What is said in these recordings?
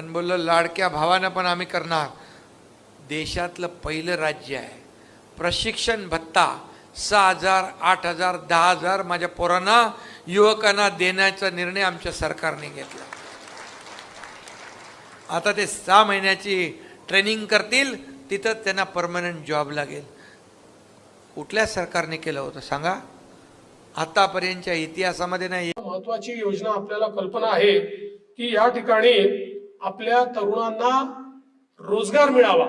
पण बोललो लाडक्या भावानं पण आम्ही करणार। देशातलं पहिलं राज्य आहे प्रशिक्षण भत्ता 6,000, 8,000, 10,000 माझ्या पोरांना युवकांना देण्याचा निर्णय आमच्या सरकारने घेतला। आता ते 6 महिन्याची ट्रेनिंग करतील, तिथं त्यांना परमनंट जॉब लागेल। कुठल्या सरकारने केलं होतं सांगा? आतापर्यंतच्या इतिहासामध्ये नाही। महत्त्वाची योजना आपल्याला कल्पना आहे की या ठिकाणी आपल्या तरुणांना रोजगार मिळावा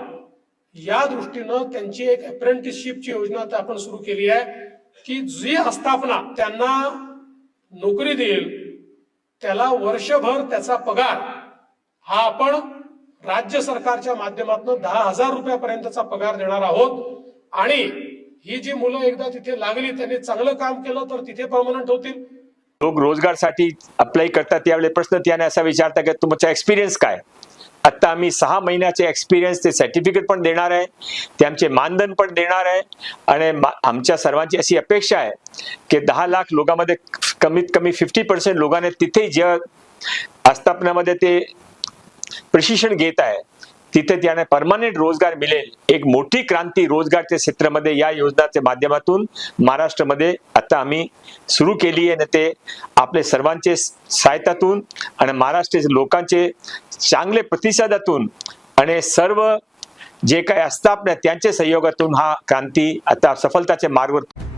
या दृष्टीनं त्यांची एक अप्रेंटिसशिपची योजना आपण सुरू केली आहे की जी आस्थापना त्यांना नोकरी देईल त्याला वर्षभर त्याचा पगार हा आपण राज्य सरकारच्या माध्यमातून 10,000 रुपयापर्यंतचा पगार देणार आहोत। आणि ही जी मुलं एकदा तिथे लागली त्यांनी चांगलं काम केलं तर तिथे परमनंट होतील। लोक रोजगारसाठी अप्लाय करतात त्यावेळेस प्रश्न त्याने असा विचारता की तुमचा एक्सपिरियन्स काय? आता आम्ही 6 महिन्याचे एक्सपिरियन्स ते सर्टिफिकेट पण देणार आहे, ते आमचे मानधन पण देणार आहे। आणि आमच्या सर्वांची अशी अपेक्षा आहे की 10 लाख लोकांमध्ये कमीत कमी 50% लोकांना तिथे ज्या आस्थापनामध्ये ते प्रशिक्षण घेत आहे तिथे त्यांना परमनंट रोजगार मिळेल। एक मोठी क्रांती रोजगारच्या क्षेत्रामध्ये या योजनेच्या माध्यमातून महाराष्ट्रामध्ये आता आम्ही सुरू केली आहे। ते आपले सर्वांचे सहायतातून आणि महाराष्ट्राच्या लोकांचे चांगले प्रतिसादातून आणि सर्व जे काही आस्थापना त्यांच्या सहयोगातून हा क्रांती आता सफलताच्या मार्गावर।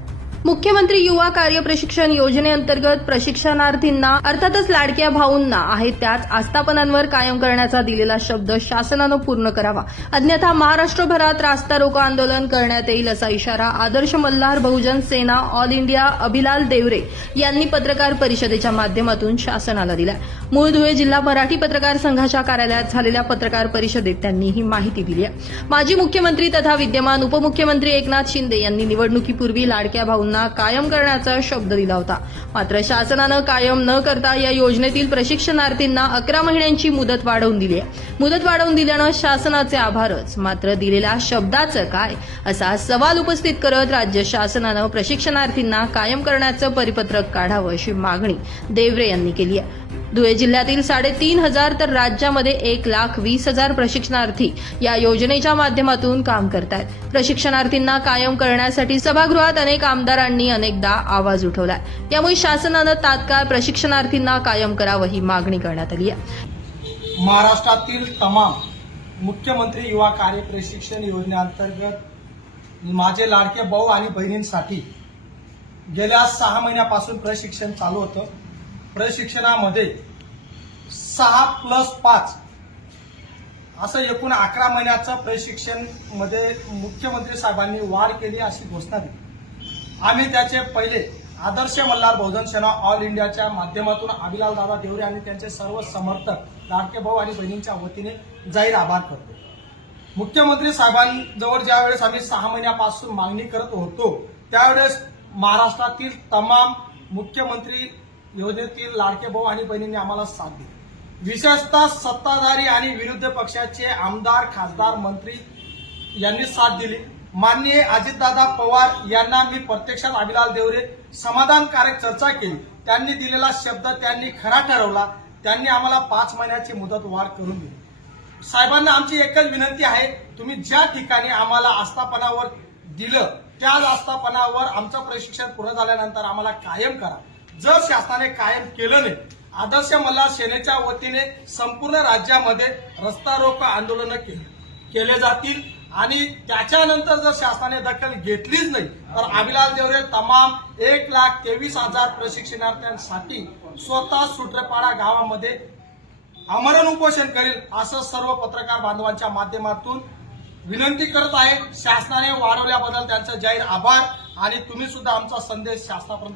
मुख्यमंत्री युवा कार्य प्रशिक्षण योजनेअंतर्गत प्रशिक्षणार्थींना अर्थातच लाडक्या भाऊंना आहे त्याच आस्थापनांवर कायम करण्याचा दिलेला शब्द शासनानं पूर्ण करावा, अन्यथा महाराष्ट्रभरात रास्ता रोको आंदोलन करण्यात येईल असा इशारा आदर्श मल्हार बहुजन सेना ऑल इंडिया अभिलाल देवरे यांनी पत्रकार परिषदेच्या माध्यमातून शासनाला दिला। मूळ धुळे जिल्हा मराठी पत्रकार संघाच्या कार्यालयात झालेल्या पत्रकार परिषदेत त्यांनी ही माहिती दिली आहे। माजी मुख्यमंत्री तथा विद्यमान उपमुख्यमंत्री एकनाथ शिंदे यांनी निवडणुकीपूर्वी लाडक्या भाऊंना कायम करण्याचा शब्द दिला होता, मात्र शासनानं कायम न करता या योजनेतील प्रशिक्षणार्थींना 11 महिन्यांची मुदत वाढवून दिली आहे। मुदत वाढवून दिल्यानं शासनाचे आभारच, मात्र दिलेल्या शब्दाचं काय असा सवाल उपस्थित करत राज्य शासनानं प्रशिक्षणार्थींना कायम करण्याचं परिपत्रक काढावं अशी मागणी देवरे यांनी केली आहे। धुळे जिल्ह्यातील 3,500 तर राज्यामध्ये 1,20,000 प्रशिक्षणार्थी या योजनेच्या माध्यमातून काम करतायत। प्रशिक्षणार्थींना कायम करण्यासाठी सभागृहात अनेक आमदारांनी अनेकदा आवाज उठवलाय, त्यामुळे शासनानं तात्काळ प्रशिक्षणार्थींना कायम करावं ही मागणी करण्यात आली आहे। महाराष्ट्रातील तमाम मुख्यमंत्री युवा कार्य प्रशिक्षण योजनेअंतर्गत माझे लाडके भाऊ आणि बहिणींसाठी गेल्या 6 महिन्यापासून प्रशिक्षण चालू होतं। प्रशिक्षणामध्ये 6+5 असं एकूण 11 महिन्याचं प्रशिक्षण मध्ये मुख्यमंत्री साहेबांनी वाढ केली अशी घोषणा दिली। आम्ही त्याचे पहिले आदर्श मल्हार बहुजन सेना ऑल इंडियाच्या माध्यमातून अभिलाल दादा देवरे आणि त्यांचे सर्व समर्थक लाडके भाऊ आणि बहिणींच्या वतीने जाहीर आभार करतो। मुख्यमंत्री साहेबांजवळ ज्यावेळेस आम्ही 6 महिन्यापासून मागणी करत होतो त्यावेळेस महाराष्ट्रातील तमाम मुख्यमंत्री योजनेतील लाडके भाऊ आणि बहिणींनी आम्हाला साथ दिली। विशेषतः सत्ताधारी आणि विरोधी पक्षाचे आमदार, खासदार, मंत्री यांनी साथ दिली। माननीय अजितदादा पवार यांना मी प्रत्यक्षात अभिलाल देवरे समाधानकारक चर्चा केली, त्यांनी दिलेला शब्द त्यांनी खरा ठरवला, त्यांनी आम्हाला 5 महिन्याची मुदत वाढ करून दिली। साहेबांना आमची एकच विनंती आहे, तुम्ही ज्या ठिकाणी आम्हाला आस्थापनावर दिलं त्याच आस्थापनावर आमचं प्रशिक्षण पूर्ण झाल्यानंतर आम्हाला कायम करा। जर शासनाने कायम केलं नाही, आदर्श मल्हार सेनेच्या वतीने संपूर्ण राज्यामध्ये रस्ता रोको आंदोलन केले जातील आणि त्याच्यानंतर जर शासनाने दखल घेतलीच नाही तर अभिलाल देवरे तमाम 1,23,000 प्रशिक्षणार्थ्यांसाठी स्वतः सुट्रेपाडा गावामध्ये आमरण उपोषण करेल असं सर्व पत्रकार बांधवांच्या माध्यमातून विनंती करत आहे। शासनाने वाढवल्याबद्दल त्यांचा जाहीर आभार आणि तुम्ही सुद्धा आमचा संदेश शासनापर्यंत